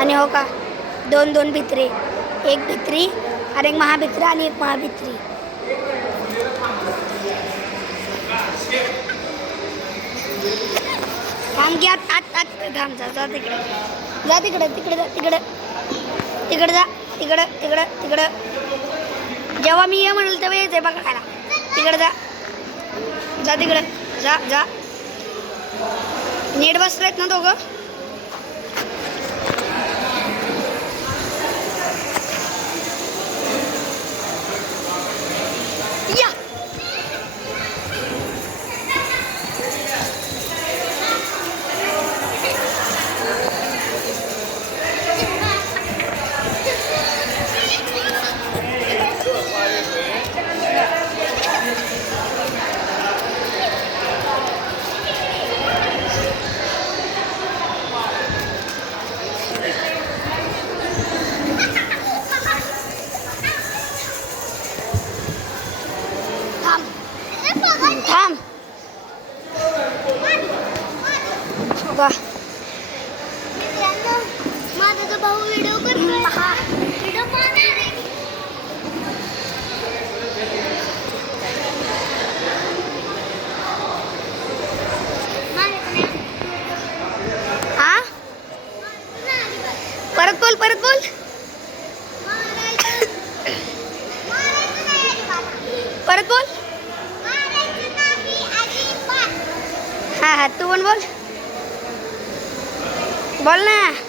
आणि हो का, दोन दोन भित्रे, एक भित्री आणि एक महाभित्रा आणि एक महाभित्री. थांब की आत आत आत थांब, जा जा तिकडे, जा तिकडे तिकडे जा तिकडे तिकडे जा तिकडं तिकडं तिकडं. जेव्हा मी ये म्हणेल तेव्हा यायचंय बघा खायला. तिकडे जा, जा तिकडे, जा जा. नीट बसलेत ना दोघं. या थांब बघा, माझा तो भाऊ व्हिडिओ करतोय. व्हिडिओ हा परत बोल परत बोल. परत बोल. हा हा तू पण बोल, बोल ना.